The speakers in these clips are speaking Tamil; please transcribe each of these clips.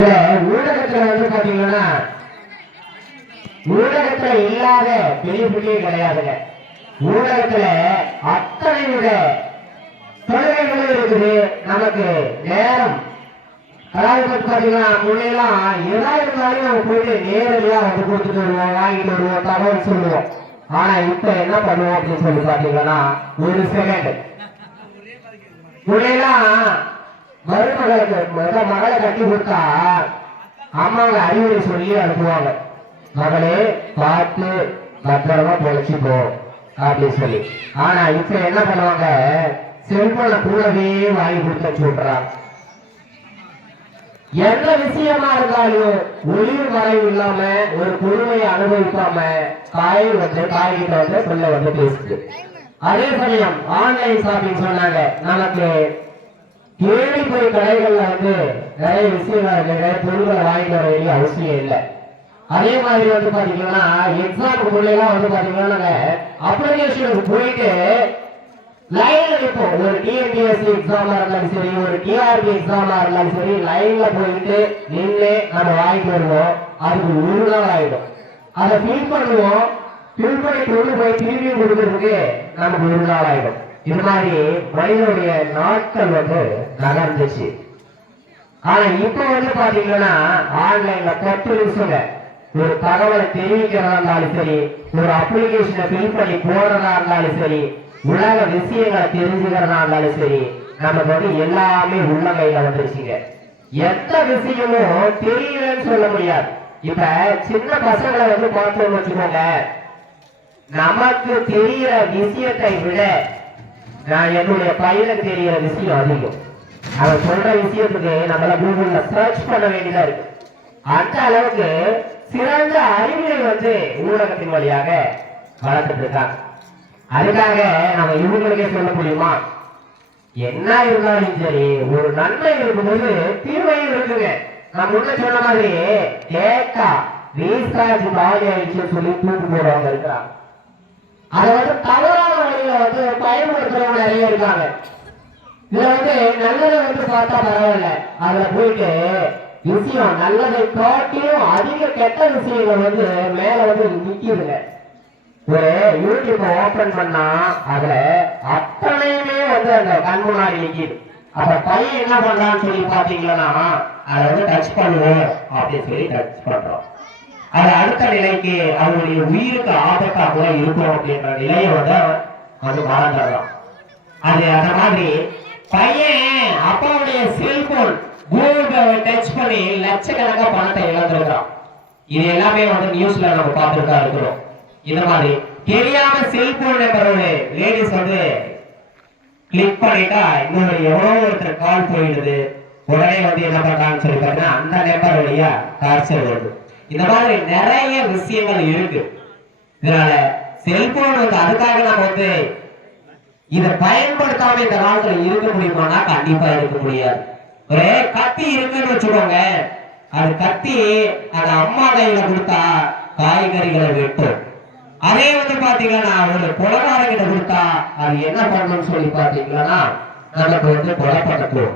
இந்த ஊடகத்துல வந்து பாத்தீங்கன்னா ஊடகத்துல இல்லாத பெனிஃபிட்டே கிடையாதுங்க. ஊடகத்துல அத்தனை வித தொழுகைகளும் இருக்குது. நமக்கு நேரம். அதாவது வந்து பாத்தீங்கன்னா முன்னெல்லாம் எதா இருந்தாலும் நம்ம போயிட்டு நேரடியா வந்து கொடுத்துட்டு வருவோம் வாங்கிட்டு வருவோம் தகவல் சொல்லுவோம். ஆனா இப்ப என்ன பண்ணுவோம் அப்படின்னு சொல்லி பாத்தீங்கன்னா ஒரு செகண்ட் முன்னெல்லாம் மருமகளுக்கு மக மகளை கட்டி கொடுத்தா அம்மாவை அறிவுரை சொல்லி அனுப்புவாங்க. மகளே பார்த்து பத்திரமா பொழைச்சிப்போ அப்படின்னு சொல்லி. ஆனா இப்ப என்ன பண்ணுவாங்க? செல்போனை கூடவே வாங்கி கொடுத்து சொல்றாங்க எந்த விஷயமா இருந்தாலும் ஒளிவு மறைவு இல்லாம ஒரு குழுவை அனுபவிக்காம தாய் வந்து தாய்கிட்ட வந்து சொல்ல வந்து பேசுது. அதே சமயம் ஆன்லைன் ஷாப்பிங் சொன்னாங்க நமக்கு தேடி போய் கடைகள்ல வந்து நிறைய விஷயங்கள் நிறைய பொருள்களை வாங்கிட்டு வர வேண்டிய அவசியம் இல்லை. அதே மாதிரி வந்து பாத்தீங்கன்னா எக்ஸாமுக்கு முன்னெல்லாம் வந்து பாத்தீங்கன்னா அப்ளிகேஷனுக்கு போயிட்டு லைன்ல நிற்போம் ஒரு டிஎன்பிஎஸ்சி எக்ஸாமா இருந்தாலும் சரி ஒரு டிஆர்பி எக்ஸாமா இருந்தாலும் சரி லைன்ல போயிட்டு நின்று நம்ம வாங்கிட்டு வருவோம். அதுக்கு ஒரு நாள் ஆயிடும். அதை ஃபில் பண்ணுவோம். ஃபில் பண்ணி கொண்டு போய் திரும்பி கொடுக்கறதுக்கு நமக்கு ஒரு நாள் ஆயிடும். இது மாதிரி மனிதனுடைய நாட்கள் வந்து நகர்ந்துச்சு. ஆனா இப்ப வந்து பாத்தீங்கன்னா ஆன்லைன்ல பத்து நிமிஷங்க. ஒரு தகவலை தெரிவிக்கிறதா இருந்தாலும் சரி ஒரு அப்ளிகேஷனை ஃபில் பண்ணி போடுறதா இருந்தாலும் சரி உலக விஷயங்களை தெரிஞ்சுக்கிறதா இருந்தாலும் சரி நமக்கு வந்து எல்லாமே உள்ள கையில வந்துருச்சுங்க. எந்த விஷயமும் தெரியலன்னு சொல்ல முடியாது. இப்ப சின்ன பசங்களை வந்து பார்த்தோம்னு வச்சுக்கோங்க. நமக்கு தெரியற விஷயத்தை விட நான் என்னுடைய பையனுக்கு தெரியற விஷயம் அதிகம். அவன் சொல்ற விஷயத்துக்கு நம்மள கூகுள்ல சர்ச் பண்ண வேண்டியதா இருக்கு. அந்த அளவுக்கு சிறந்த அறிவியல் வந்து ஊடகத்தின் வழியாக வளர்த்துட்டு இருக்காங்க. அதுக்காக நம்ம இவங்களுக்கே சொல்ல முடியுமா? என்ன இருந்தாலும் சரி ஒரு நன்மை இருக்கும்போது தீமையும் இருக்குங்க. நான் முன்ன சொன்ன மாதிரி கேக்கா ரீசார்ஜ் பாதி ஆயிடுச்சுன்னு சொல்லி தூக்கு போடுறவங்க இருக்கிறாங்க. அதை வந்து தவறான வழியில வந்து பயன்படுத்துற நிறைய இருக்காங்க. இதுல வந்து நல்லதை வந்து பார்த்தா பரவாயில்ல. அதுல போயிட்டு விஷயம் நல்லதை காட்டியும் அதிக கெட்ட விஷயங்கள் வந்து மேல வந்து நிக்கிதுங்க. ஒரு யூடியூப் ஓபன் பண்ணா அதுல அத்தனையுமே வந்து அந்த கண் முன்னாடி நிக்குது. அப்ப பையன் என்ன பண்றான்னு சொல்லி பாத்தீங்கன்னா அதை வந்து டச் பண்ணுவோம் அப்படின்னு சொல்லி டச் பண்றோம். அது அடுத்த நிலைக்கு அவங்களுடைய உயிருக்கு ஆபத்தா கூட இருக்கும் அப்படின்ற நிலையை வந்து அது மறந்துடலாம் அது அந்த மாதிரி பையன் அப்பாவுடைய செல்போன் கூகுள் பேவை டச் பண்ணி லட்சக்கணக்கா பணத்தை இழந்திருக்கிறான் இது எல்லாமே வந்து நியூஸ்ல நம்ம பார்த்துருக்கா இருக்கிறோம். இந்த மாதிரி தெரியாம செல்போன் நம்பர் ஒரு லேடிஸ் வந்து கிளிக் பண்ணிட்டா இன்னொரு எவ்வளோ ஒருத்தர் கால் போயிடுது. உடனே வந்து என்ன பண்றாங்கன்னு சொல்லி பார்த்தீங்கன்னா அந்த நம்பர் வழியா டார்ச்சர் வருது. இந்த மாதிரி நிறைய விஷயங்கள் இருக்கு. இதனால செல்போன் வந்து அதுக்காக நம்ம வந்து இதை பயன்படுத்தாம இந்த காலத்துல இருக்க முடியுமானா கண்டிப்பா இருக்க முடியாது. ஒரு கத்தி இருக்குன்னு வச்சுக்கோங்க. அது கத்தி அந்த அம்மா கையில கொடுத்தா காய்கறிகளை வெட்டும். அதே வந்து பாத்தீங்கன்னா ஒரு குலகாரங்கிட்ட கொடுத்தா அது என்ன பண்ணணும்னு சொல்லி பாத்தீங்கன்னா நமக்கு வந்து கொலை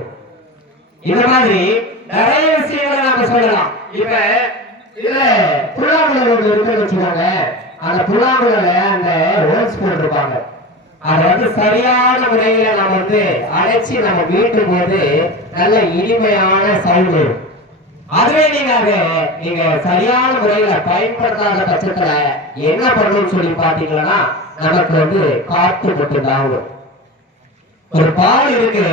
இந்த மாதிரி நிறைய விஷயங்களை நாம சொல்லலாம். இப்ப இதுல புல்லாங்குழல் ஒன்று இருக்குன்னு வச்சுக்கோங்க. அந்த புல்லாங்குழல அந்த ஹோல்ஸ் போட்டிருப்பாங்க. அதை வந்து சரியான முறையில நம்ம வந்து அழைச்சி நம்ம வீட்டுக்கு போது நல்ல இனிமையான சவுண்ட் வரும் அதுவே நீங்க நீங்க சரியான முறையில பயன்படுத்தாத பட்சத்துல என்ன பண்ணணும்னு சொல்லி பாத்தீங்கன்னா நமக்கு வந்து காத்து மட்டும்தான் வரும் ஒரு பால் இருக்கு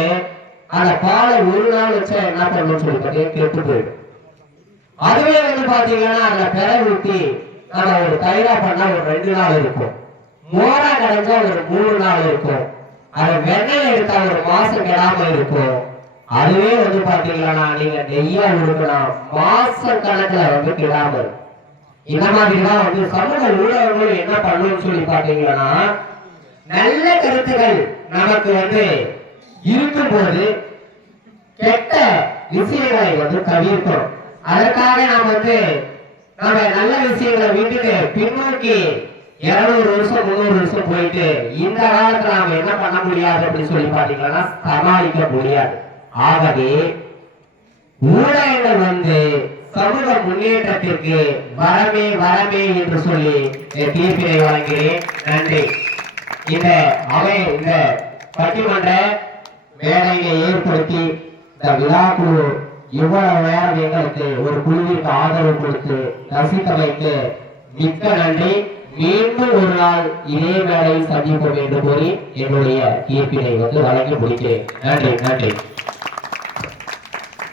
அந்த பாலை ஒரு நாள் வச்சா என்ன பண்ணணும்னு சொல்லி பாத்தீங்கன்னா கெட்டு போயிடும். அதுவே வந்து பாத்தீங்கன்னா அதுல பிற ஊட்டி நம்ம ஒரு தயிரா பண்ணா ஒரு ரெண்டு நாள் இருக்கும். மோரா கடைஞ்சா ஒரு மூணு நாள் இருக்கும். அது வெண்ணெய் எடுத்தா ஒரு மாசம் கெடாம இருக்கும். அதுவே வந்து பாத்தீங்கன்னா நீங்க நெய்யா கொடுக்கலாம் மாசம் கணக்குல வந்து கெடாம இருக்கும். இந்த மாதிரிதான் வந்து சமூக ஊடகங்கள் என்ன பண்ணணும்னு சொல்லி பாத்தீங்கன்னா நல்ல கருத்துக்கள் நமக்கு வந்து இருக்கும்போது கெட்ட விஷயங்களை வந்து தவிர்க்கணும். அதற்காக நாம் வந்து நம்ம நல்ல விஷயங்களை வீட்டுக்கு பின்னோக்கி இருநூறு வருஷம் முந்நூறு வருஷம் போயிட்டு இந்த காலத்துல நாம என்ன பண்ண முடியாது அப்படின்னு சொல்லி பாத்தீங்கன்னா சமாளிக்க முடியாது. ஆகவே ஊடகங்கள் வந்து சமூக முன்னேற்றத்திற்கு வரமே வரமே என்று சொல்லி தீர்ப்பினை வழங்குகிறேன். நன்றி. இந்த அவை இந்த பட்டிமன்ற வேலையை ஏற்படுத்தி இந்த விழா குழு இவ்வளவு நேரம் எங்களுக்கு ஒரு குழுவிற்கு ஆதரவு கொடுத்து ரசித்தமைக்கு மிக்க நன்றி. மீண்டும் ஒரு நாள் இதே வேலையில் சந்திப்போம் என்று கூறி என்னுடைய தீர்ப்பினை வந்து வழங்கி முடிக்கிறேன். நன்றி நன்றி.